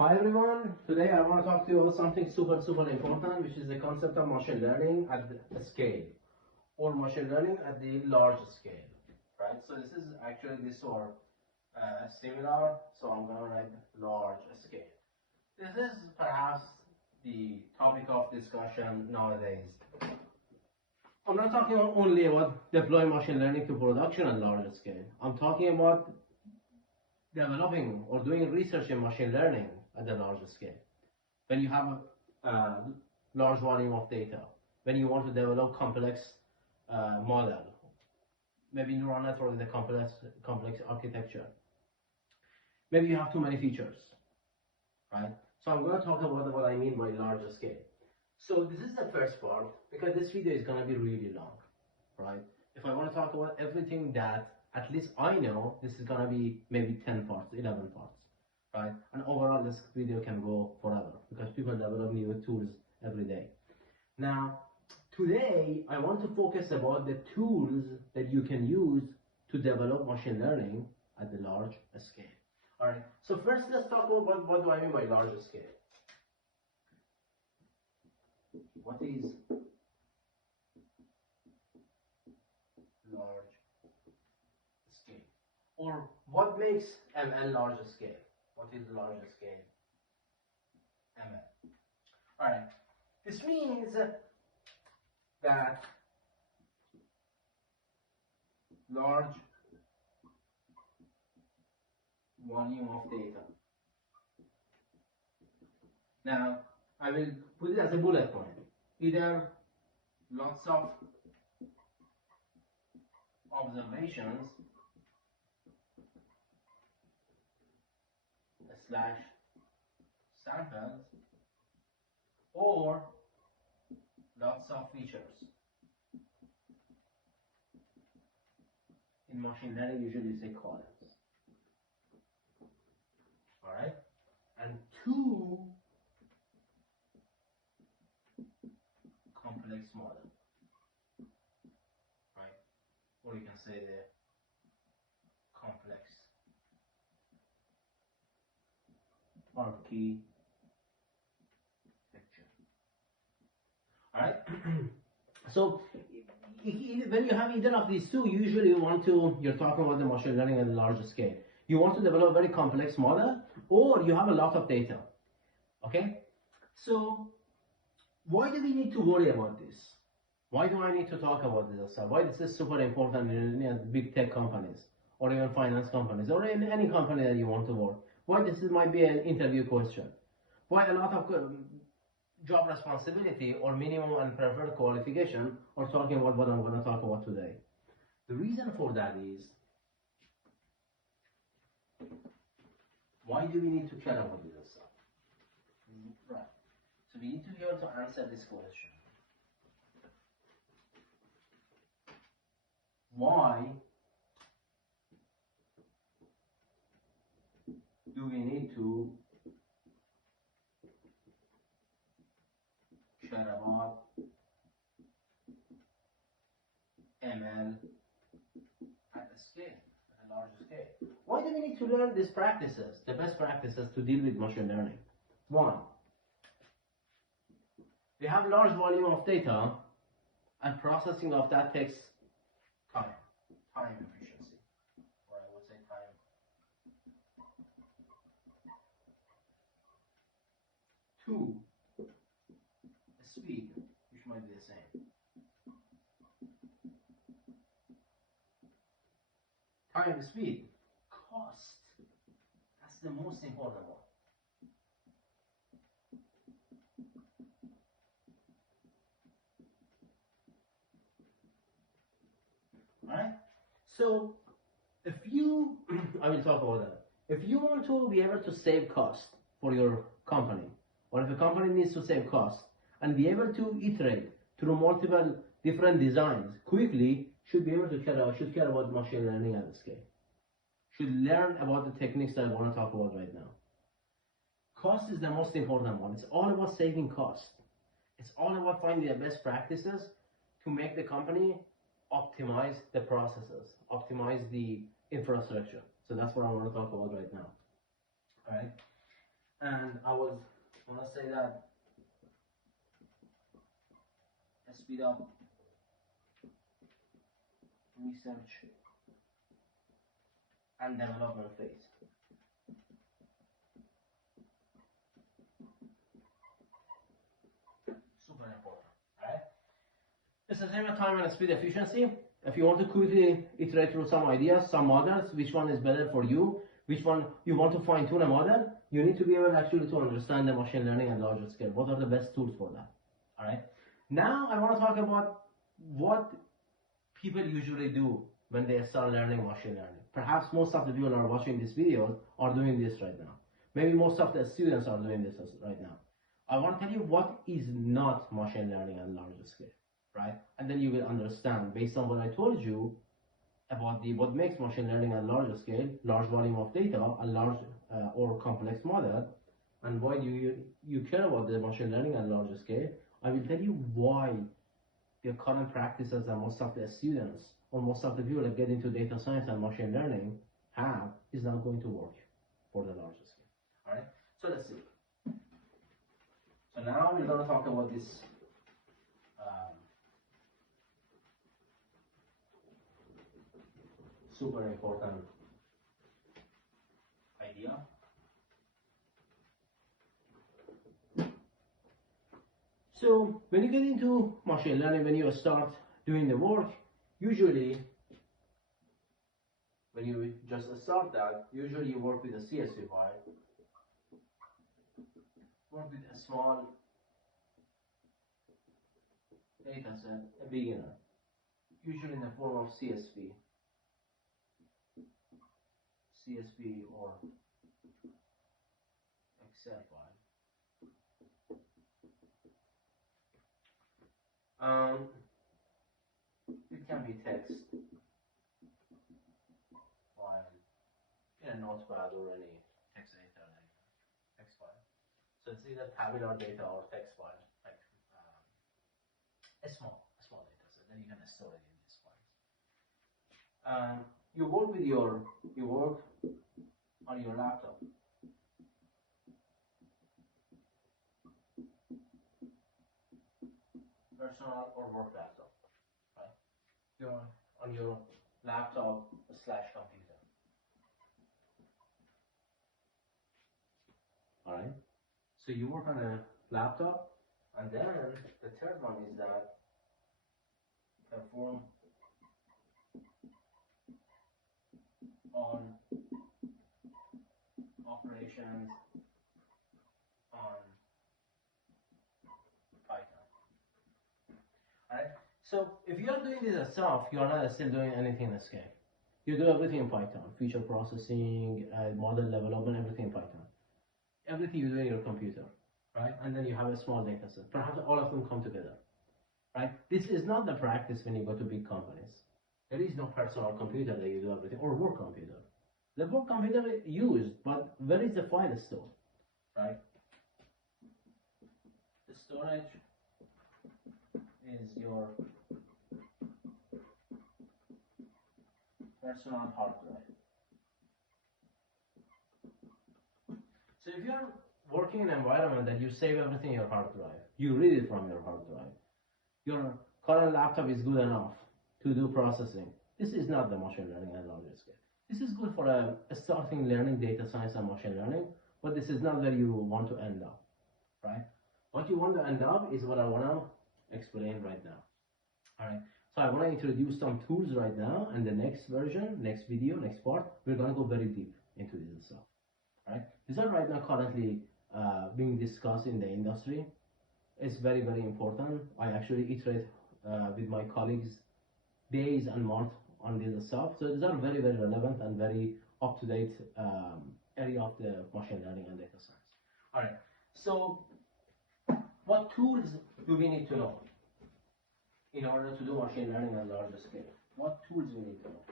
Hi everyone, today I want to talk to you about something super important, which is the concept of machine learning at the scale, or machine learning at the large scale, right? So this is actually this or similar, so I'm going to write large scale. This is perhaps the topic of discussion nowadays. I'm not talking only about deploying machine learning to production at large scale. I'm talking about developing or doing research in machine learning at a large scale. When you have a large volume of data, when you want to develop complex model, maybe neural network is a complex architecture. Maybe you have too many features, right? So I'm going to talk about what I mean by large scale. So this is the first part, because this video is going to be really long, right? If I want to talk about everything that at least I know, this is going to be maybe 10 parts, 11 parts, right? And overall, this video can go forever because people develop new tools every day. Now, today, I want to focus about the tools that you can use to develop machine learning at the large scale. All right, so first let's talk about what do I mean by large scale. What is large scale? Or what makes ML large scale? What is large scale ML? All right, this means that large volume of data. Now, I will put it as a bullet point. Either lots of observations slash samples, or lots of features. In machine learning, usually you say columns. All right, and two complex model, right? Or you can say the complex architecture. All right. So when you have either of these two, usually you're talking about the machine learning at a larger scale. You want to develop a very complex model, or you have a lot of data. Okay? So why do we need to worry about this? Why do I need to talk about this? Why this is super important in big tech companies, or even finance companies, or in any company that you want to work? Why this might be an interview question? Why a lot of job responsibility or minimum and preferred qualification are talking about what I'm going to talk about today? The reason for that is, why do we need to care about this stuff? Right. So we need to be able to answer this question. Why do we need to care about ML at a scale, at a large scale? Why do we need to learn these practices, the best practices to deal with machine learning? One, we have large volume of data, and processing of that takes time efficiency, or I would say time. Two, speed, which might be the same. Time, speed, cost, that's the most important one. Alright? So, if you, I will talk about that. If you want to be able to save cost for your company, or if a company needs to save cost and be able to iterate through multiple different designs quickly, should care about machine learning at scale. Should learn about the techniques that I want to talk about right now. Cost is the most important one. It's all about saving cost. It's all about finding the best practices to make the company optimize the processes, optimize the infrastructure. So that's what I want to talk about right now. All right. And I was want to say that speed up research and development phase. Super important, right? It's the same time and speed efficiency. If you want to quickly iterate through some ideas, some models, which one is better for you, which one you want to fine tune a model, you need to be able actually to understand the machine learning and larger scale. What are the best tools for that? All right. Now I want to talk about what people usually do when they start learning machine learning. Perhaps most of the people are watching this video are doing this right now. Maybe most of the students are doing this right now. I want to tell you what is not machine learning at larger scale, right? And then you will understand based on what I told you about what makes machine learning at larger scale, large volume of data, a large or complex model, and why you care about the machine learning at larger scale. I will tell you why the current practices that most of the students or most of the people that get into data science and machine learning have is not going to work for the larger scale. All right, so let's see. So now we're going to talk about this super important idea. So when you get into machine learning, when you start doing the work, usually when you just start that, usually you work with a CSV file, work with a small data set, a beginner, usually in the form of CSV or Excel file. It can be text file in a notepad or any text editor like text file. So it's either tabular data or text file, like a small data set. Then you can store it in these files. You work on your laptop. Personal or work laptop, right? You're on your laptop / computer. All right. So you work on a laptop, and then the third one is that perform on operations on Python. Alright? So if you are doing this yourself, you are not still doing anything in Scale. You do everything in Python, feature processing, model development, everything in Python. Everything you do in your computer, right? And then you have a small data set. Perhaps all of them come together, right? This is not the practice when you go to big companies. There is no personal computer that you do everything, or work computer. The work computer is used, but where is the file stored, right? The storage is your personal hard drive. So if you're working in an environment that you save everything in your hard drive, you read it from your hard drive, your current laptop is good enough to do processing. This is not the machine learning at larger scale. This is good for starting learning data science and machine learning, but this is not where you want to end up, right? What you want to end up is what I want to explain right now. All right. So I want to introduce some tools right now, and the next version, next video, next part, we're going to go very deep into this stuff. All right. These are right now currently being discussed in the industry. It's very, very important. I actually iterate with my colleagues days and months on this stuff. So these are very, very relevant and very up-to-date area of the machine learning and data science. All right. So what tools do we need to know in order to do machine learning on larger scale? What tools we need to know?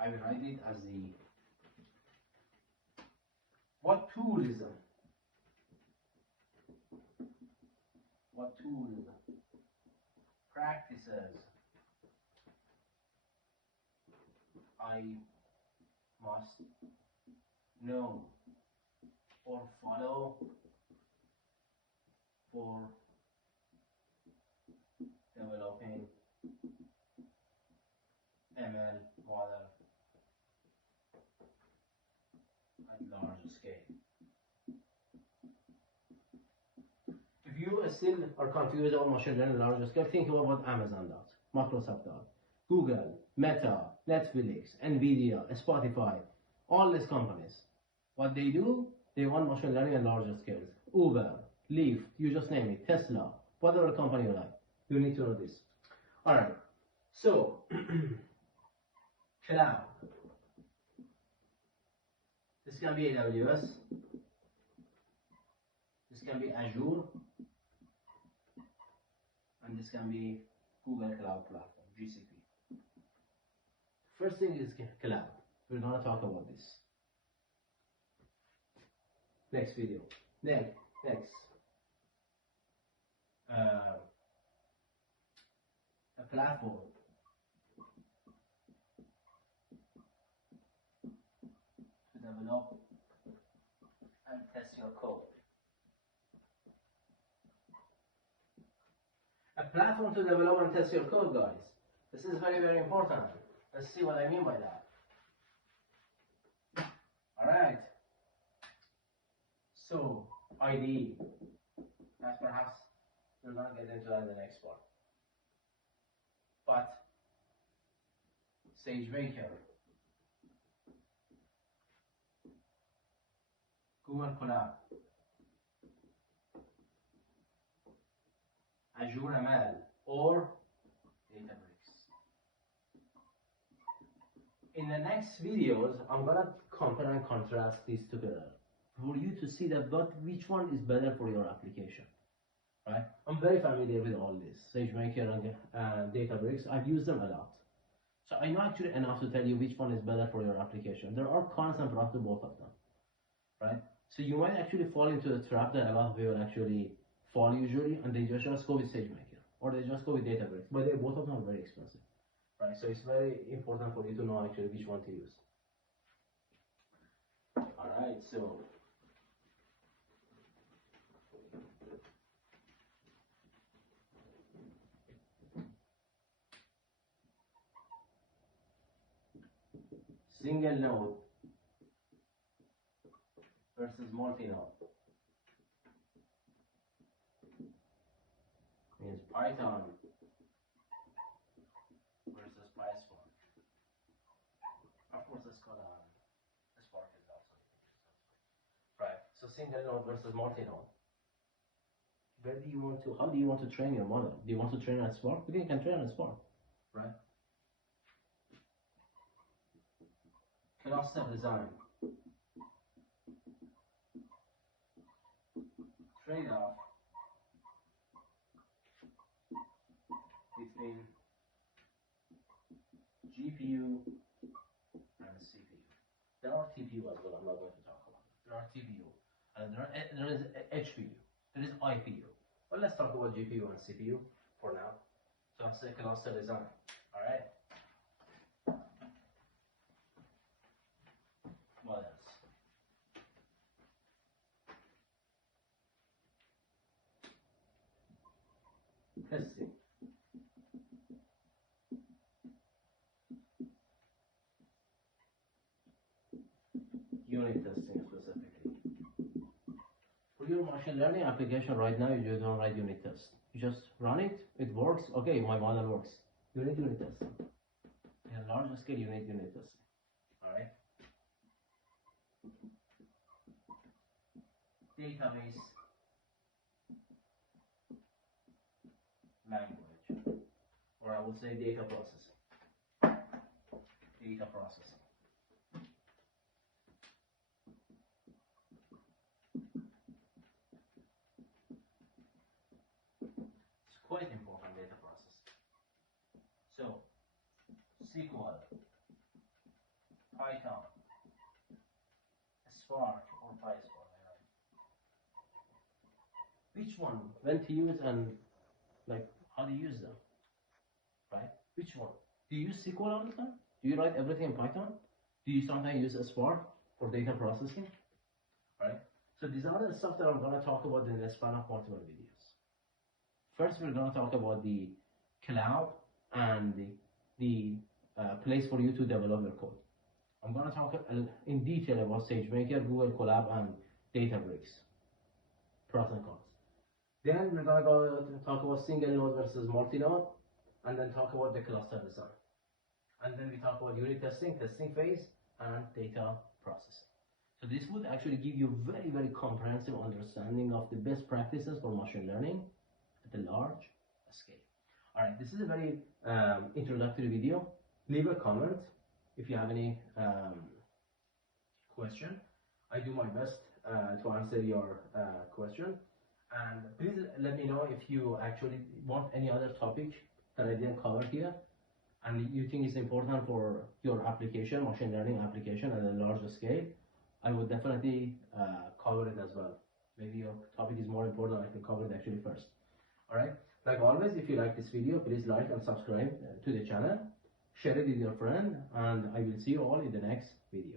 I will write it as the what tools practices I must know or follow for developing ML model at large scale. If you still are confused about machine learning large scale, think about what Amazon does, Microsoft does, Google, Meta, Netflix, Nvidia, Spotify, all these companies. What they do, they want machine learning at larger scales. Uber, Lyft, you just name it, Tesla, whatever company you like. You need to know this. Alright, so cloud. This can be AWS, this can be Azure, and this can be Google Cloud Platform, GCP. First thing is cloud. We're gonna talk about this. Next video. Next. A platform to develop and test your code. A platform to develop and test your code, guys. This is very, very important. Let's see what I mean by that. Alright. So, IDE. As perhaps we'll not get into that in the next part. But SageMaker, Google Colab, Azure ML, or Databricks. In the next videos, I'm gonna compare and contrast these together for you to see that which one is better for your application. Right? I'm very familiar with all this, SageMaker and Databricks. I've used them a lot. So I know actually enough to tell you which one is better for your application. There are cons and pros to both of them. Right? So you might actually fall into the trap that a lot of people actually fall usually, and they just go with SageMaker, or they just go with Databricks. But both of them are very expensive. Right? So it's very important for you to know actually which one to use. Alright, so single node versus multi-node means Python versus PySpark. Of course, Scala and Spark is also used. Right. So single node versus multi-node. How do you want to train your model? Do you want to train on Spark? You can train on Spark, right? Cluster design. Trade-off between GPU and CPU. There are TPU as well, I'm not going to talk about it. There are TPU, and there is HPU, there is IPU. Well, let's talk about GPU and CPU for now. So that's the cluster design, alright? What else? Testing. Unit testing specifically. For your machine learning application right now, you just don't write unit tests. You just run it, it works, okay, my model works. You need unit testing. In a larger scale, you need unit testing. Alright? Database language, or I would say data processing. Data processing. It's quite important, data processing. So, SQL, Python, Spark, or PySpark. Which one, when to use, and like how do you use them, right? Which one? Do you use SQL all the time? Do you write everything in Python? Do you sometimes use Spark for data processing? Right? So these are the stuff that I'm going to talk about in the span of multiple videos. First, we're going to talk about the cloud and the place for you to develop your code. I'm going to talk in detail about SageMaker, Google Colab, and Databricks, pros and cons. Then we're going to go talk about single node versus multi-node, and then talk about the cluster design. And then we talk about unit testing, testing phase, and data processing. So this would actually give you very, very comprehensive understanding of the best practices for machine learning at a large scale. All right, this is a very introductory video. Leave a comment if you have any question. I do my best to answer your question. And please let me know if you actually want any other topic that I didn't cover here, and you think it's important for your application, machine learning application at a large scale. I would definitely cover it as well. Maybe your topic is more important, I can cover it actually first. All right. Like always, if you like this video, please like and subscribe to the channel. Share it with your friend, and I will see you all in the next video.